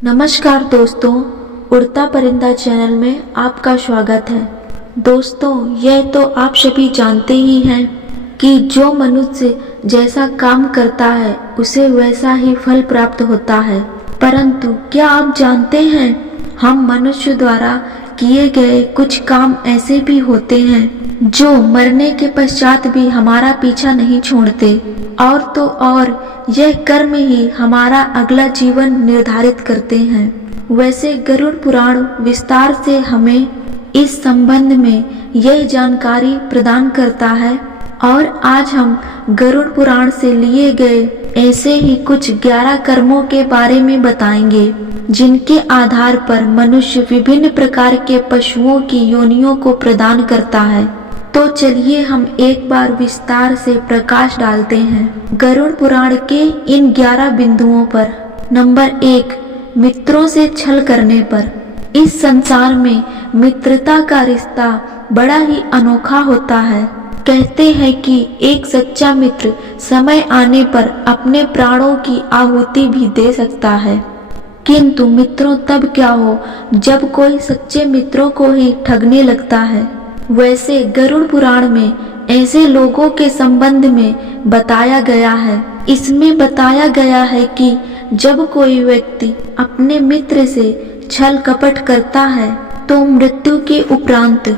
नमस्कार दोस्तों, उड़ता परिंदा चैनल में आपका स्वागत है। दोस्तों, यह तो आप सभी जानते ही हैं कि जो मनुष्य जैसा काम करता है उसे वैसा ही फल प्राप्त होता है। परंतु क्या आप जानते हैं, हम मनुष्य द्वारा किए गए कुछ काम ऐसे भी होते हैं जो मरने के पश्चात भी हमारा पीछा नहीं छोड़ते। और तो और यह कर्म ही हमारा अगला जीवन निर्धारित करते हैं। वैसे गरुड़ पुराण विस्तार से हमें इस संबंध में यह जानकारी प्रदान करता है और आज हम गरुड़ पुराण से लिए गए ऐसे ही कुछ 11 कर्मों के बारे में बताएंगे, जिनके आधार पर मनुष्य विभिन्न प्रकार के पशुओं की योनियों को प्रदान करता है। तो चलिए हम एक बार विस्तार से प्रकाश डालते हैं गरुड़ पुराण के इन 11 बिंदुओं पर। नंबर 1, मित्रों से छल करने पर। इस संसार में मित्रता का रिश्ता बड़ा ही अनोखा होता है। कहते हैं कि एक सच्चा मित्र समय आने पर अपने प्राणों की आहुति भी दे सकता है, किंतु मित्रों तब क्या हो जब कोई सच्चे मित्रों को ही ठगने लगता है। वैसे गरुड़ पुराण में ऐसे लोगों के संबंध में बताया गया है। इसमें बताया गया है कि जब कोई व्यक्ति अपने मित्र से छल कपट करता है तो मृत्यु के उपरांत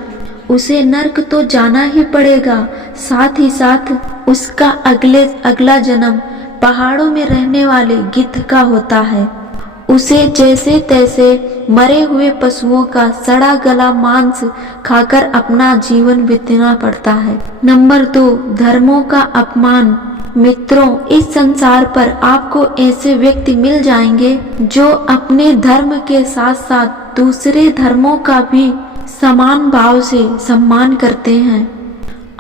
उसे नरक तो जाना ही पड़ेगा, साथ ही साथ उसका अगला जन्म पहाड़ों में रहने वाले गिद्ध का होता है। उसे जैसे तैसे मरे हुए पशुओं का सड़ा गला मांस खाकर अपना जीवन बिताना पड़ता है। नंबर 2, धर्मों का अपमान। मित्रों, इस संसार पर आपको ऐसे व्यक्ति मिल जाएंगे जो अपने धर्म के साथ साथ दूसरे धर्मों का भी समान भाव से सम्मान करते हैं।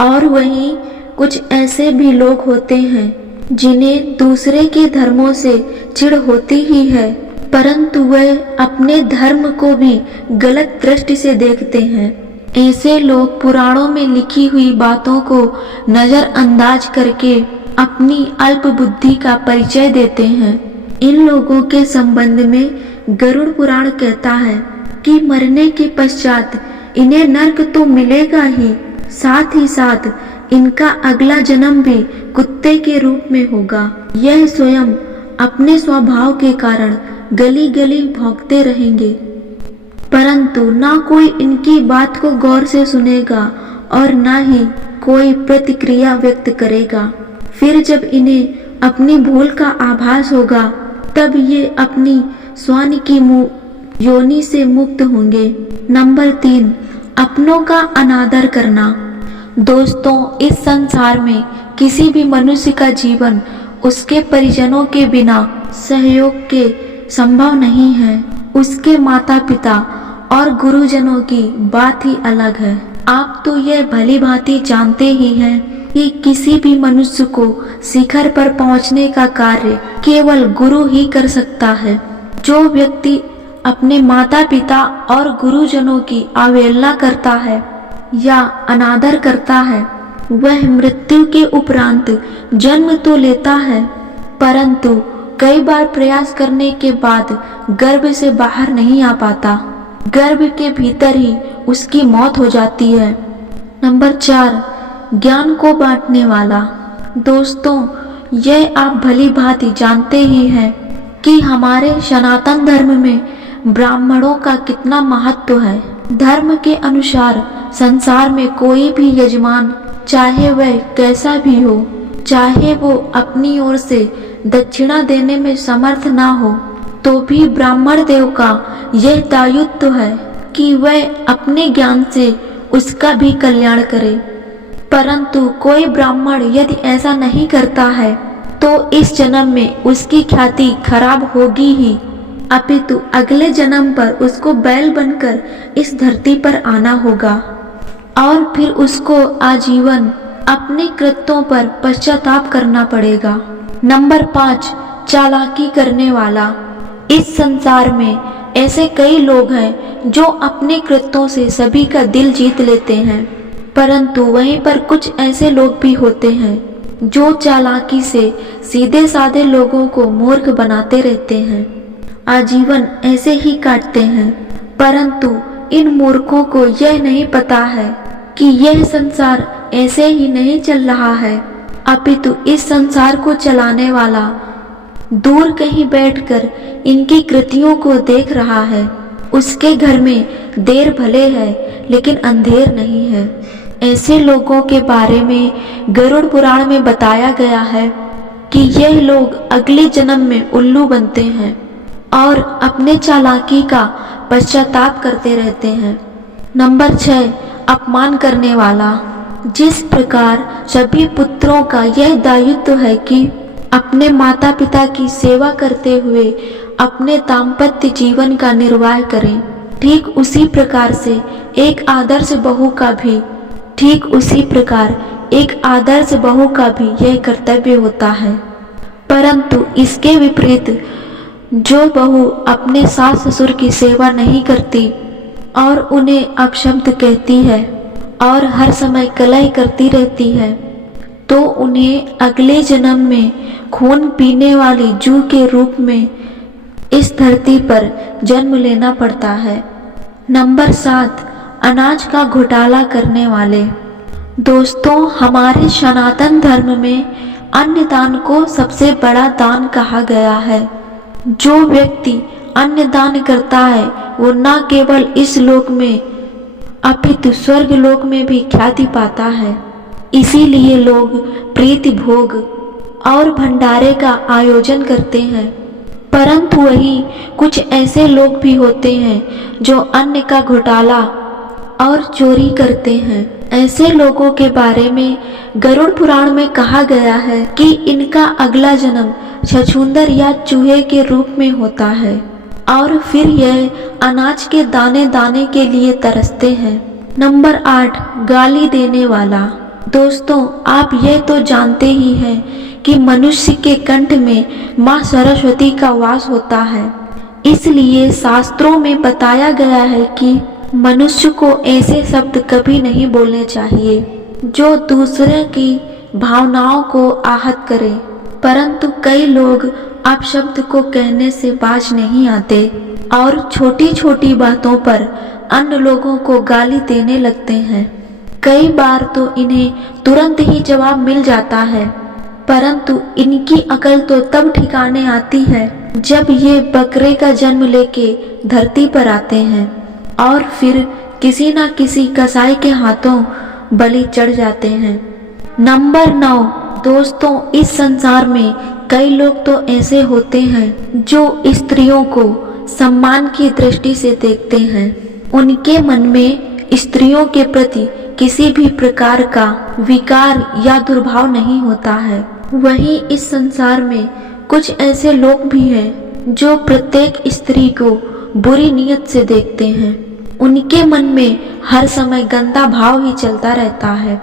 और वहीं कुछ ऐसे भी लोग होते हैं जिन्हें दूसरे के धर्मों से चिढ़ होती ही है, परंतु वह अपने धर्म को भी गलत दृष्टि से देखते हैं। ऐसे लोग पुराणों में लिखी हुई बातों को नजरअंदाज करके अपनी अल्प बुद्धि का परिचय देते हैं। इन लोगों के संबंध में गरुड़ पुराण कहता है कि मरने के पश्चात इन्हें नरक तो मिलेगा ही, साथ ही साथ इनका अगला जन्म भी कुत्ते के रूप में होगा। यह स्वयं अपने स्वभाव के कारण गली गली भौंकते रहेंगे, परंतु ना कोई इनकी बात को गौर से सुनेगा और ना ही कोई प्रतिक्रिया व्यक्त करेगा। फिर जब इन्हें अपनी भूल का आभास होगा तब ये अपनी स्वान की योनि से मुक्त होंगे। नंबर 3, अपनों का अनादर करना। दोस्तों, इस संसार में किसी भी मनुष्य का जीवन उसके परिजनों के बिना सहयोग के संभव नहीं है। उसके माता पिता और गुरुजनों की बात ही अलग है। आप तो यह भली भांति जानते ही हैं कि किसी भी मनुष्य को शिखर पर पहुंचने का कार्य केवल गुरु ही कर सकता है। जो व्यक्ति अपने माता पिता और गुरुजनों की अवहेलना करता है या अनादर करता है, वह मृत्यु के उपरांत जन्म तो लेता है, परंतु कई बार प्रयास करने के बाद गर्भ से बाहर नहीं आ पाता। गर्भ के भीतर ही उसकी मौत हो जाती है। नंबर 4, ज्ञान को बांटने वाला। दोस्तों, यह आप भली भांति जानते ही हैं कि हमारे सनातन धर्म में ब्राह्मणों का कितना महत्व है। धर्म के अनुसार संसार में कोई भी यजमान, चाहे वह कैसा भी हो, चाहे वो अपनी ओर से दक्षिणा देने में समर्थ ना हो, तो भी ब्राह्मण देव का यह दायित्व है कि वह अपने ज्ञान से उसका भी कल्याण करे। परंतु कोई ब्राह्मण यदि ऐसा नहीं करता है तो इस जन्म में उसकी ख्याति खराब होगी ही, अपितु अगले जन्म पर उसको बैल बनकर इस धरती पर आना होगा और फिर उसको आजीवन अपने कृत्यों पर पश्चाताप करना पड़ेगा। नंबर 5, चालाकी करने वाला। इस संसार में ऐसे कई लोग हैं जो अपने कृत्यों से सभी का दिल जीत लेते हैं, परंतु वहीं पर कुछ ऐसे लोग भी होते हैं जो चालाकी से सीधे साधे लोगों को मूर्ख बनाते रहते हैं। आजीवन ऐसे ही काटते हैं। परंतु इन मूर्खों को यह नहीं पता है कि यह संसार ऐसे ही नहीं चल रहा है, अपितु इस संसार को चलाने वाला दूर कहीं बैठकर इनकी कृतियों को देख रहा है। उसके घर में देर भले है लेकिन अंधेर नहीं है। ऐसे लोगों के बारे में गरुड़ पुराण में बताया गया है कि यह लोग अगले जन्म में उल्लू बनते हैं और अपने चालाकी का पश्चाताप करते रहते हैं। नंबर 6, अपमान करने वाला। जिस प्रकार सभी पुत्रों का यह दायित्व है कि अपने माता पिता की सेवा करते हुए अपने दाम्पत्य जीवन का निर्वाह करें, ठीक उसी प्रकार एक आदर्श बहू का भी यह कर्तव्य होता है। परंतु इसके विपरीत जो बहू अपने सास ससुर की सेवा नहीं करती और उन्हें अपशब्द कहती है और हर समय कलह करती रहती है, तो उन्हें अगले जन्म में खून पीने वाली जू के रूप में इस धरती पर जन्म लेना पड़ता है। नंबर 7, अनाज का घोटाला करने वाले। दोस्तों, हमारे सनातन धर्म में अन्न दान को सबसे बड़ा दान कहा गया है। जो व्यक्ति अन्न दान करता है वो न केवल इस लोक में अपितु स्वर्ग लोक में भी ख्याति पाता है। इसीलिए लोग प्रीति भोग और भंडारे का आयोजन करते हैं। परंतु वही कुछ ऐसे लोग भी होते हैं जो अन्न का घोटाला और चोरी करते हैं। ऐसे लोगों के बारे में गरुड़ पुराण में कहा गया है कि इनका अगला जन्म छछूंदर या चूहे के रूप में होता है और फिर यह अनाज के दाने दाने के लिए तरसते हैं। नंबर 8, गाली देने वाला। दोस्तों, आप यह तो जानते ही हैं कि मनुष्य के कंठ में माँ सरस्वती का वास होता है। इसलिए शास्त्रों में बताया गया है कि मनुष्य को ऐसे शब्द कभी नहीं बोलने चाहिए जो दूसरे की भावनाओं को आहत करे। परंतु कई लोग अपशब्द को कहने से बाज नहीं आते और छोटी छोटी बातों पर अन्य लोगों को गाली देने लगते हैं। कई बार तो इन्हें तुरंत ही जवाब मिल जाता है, परंतु इनकी अकल तो तब ठिकाने आती है जब ये बकरे का जन्म लेके धरती पर आते हैं और फिर किसी न किसी कसाई के हाथों बलि चढ़ जाते हैं। नंबर 9, दोस्तों, इस संसार में कई लोग तो ऐसे होते हैं जो स्त्रियों को सम्मान की दृष्टि से देखते हैं। उनके मन में स्त्रियों के प्रति किसी भी प्रकार का विकार या दुर्भाव नहीं होता है। वहीं इस संसार में कुछ ऐसे लोग भी हैं जो प्रत्येक स्त्री को बुरी नीयत से देखते हैं। उनके मन में हर समय गंदा भाव ही चलता रहता है।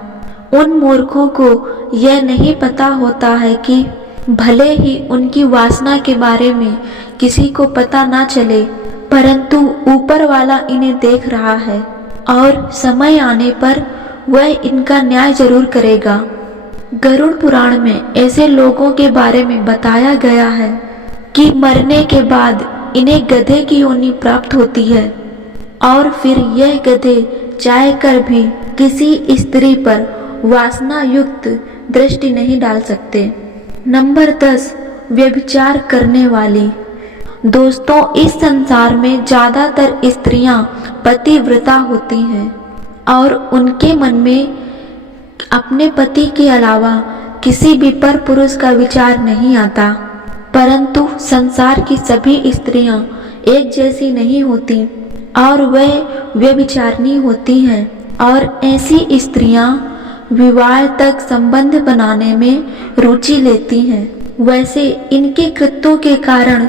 उन मूर्खों को यह नहीं पता होता है कि भले ही उनकी वासना के बारे में किसी को पता ना चले, परंतु ऊपर वाला इन्हें देख रहा है और समय आने पर वह इनका न्याय जरूर करेगा। गरुड़ पुराण में ऐसे लोगों के बारे में बताया गया है कि मरने के बाद इन्हें गधे की योनि प्राप्त होती है और फिर यह गधे चाह कर भी किसी स्त्री पर वासना युक्त दृष्टि नहीं डाल सकते। नंबर 10, व्यभिचार करने वाली। दोस्तों, इस संसार में ज्यादातर स्त्रियां पतिव्रता होती हैं और उनके मन में अपने पति के अलावा किसी भी पर पुरुष का विचार नहीं आता। परंतु संसार की सभी स्त्रियां एक जैसी नहीं होती और वह व्यभिचारिणी होती हैं और ऐसी स्त्रियां विवाह तक संबंध बनाने में रुचि लेती हैं। वैसे इनके कृत्यों के कारण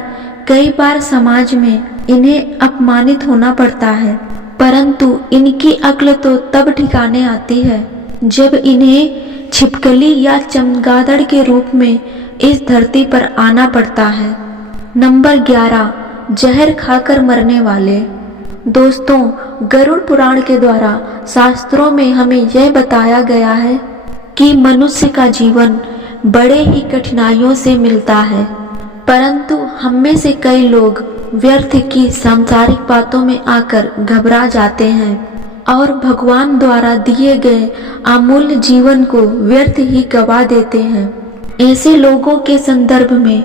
कई बार समाज में इन्हें अपमानित होना पड़ता है, परंतु इनकी अक्ल तो तब ठिकाने आती है जब इन्हें छिपकली या चमगादड़ के रूप में इस धरती पर आना पड़ता है। नंबर 11, जहर खाकर मरने वाले। दोस्तों, गरुड़ पुराण के द्वारा शास्त्रों में हमें यह बताया गया है कि मनुष्य का जीवन बड़े ही कठिनाइयों से मिलता है, परंतु हम में से कई लोग व्यर्थ की सांसारिक बातों में आकर घबरा जाते हैं और भगवान द्वारा दिए गए अमूल्य जीवन को व्यर्थ ही गवा देते हैं। ऐसे लोगों के संदर्भ में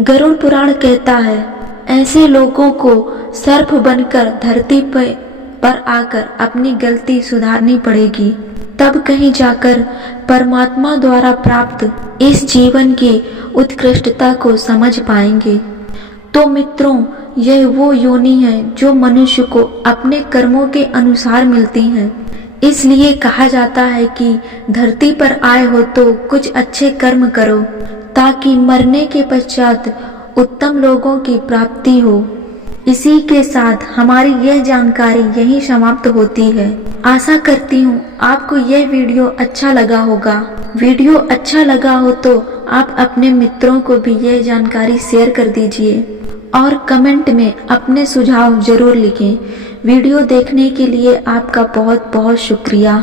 गरुड़ पुराण कहता है, ऐसे लोगों को सर्प बनकर धरती पर आकर अपनी गलती सुधारनी पड़ेगी, तब कहीं जाकर परमात्मा द्वारा प्राप्त इस जीवन की उत्कृष्टता को समझ पाएंगे। तो मित्रों, यह वो योनि है जो मनुष्य को अपने कर्मों के अनुसार मिलती हैं। इसलिए कहा जाता है कि धरती पर आए हो तो कुछ अच्छे कर्म करो, ताकि मरने के पश्चात उत्तम लोगों की प्राप्ति हो। इसी के साथ हमारी यह जानकारी यहीं समाप्त होती है। आशा करती हूँ आपको यह वीडियो अच्छा लगा होगा। वीडियो अच्छा लगा हो तो आप अपने मित्रों को भी यह जानकारी शेयर कर दीजिए और कमेंट में अपने सुझाव जरूर लिखें। वीडियो देखने के लिए आपका बहुत बहुत शुक्रिया।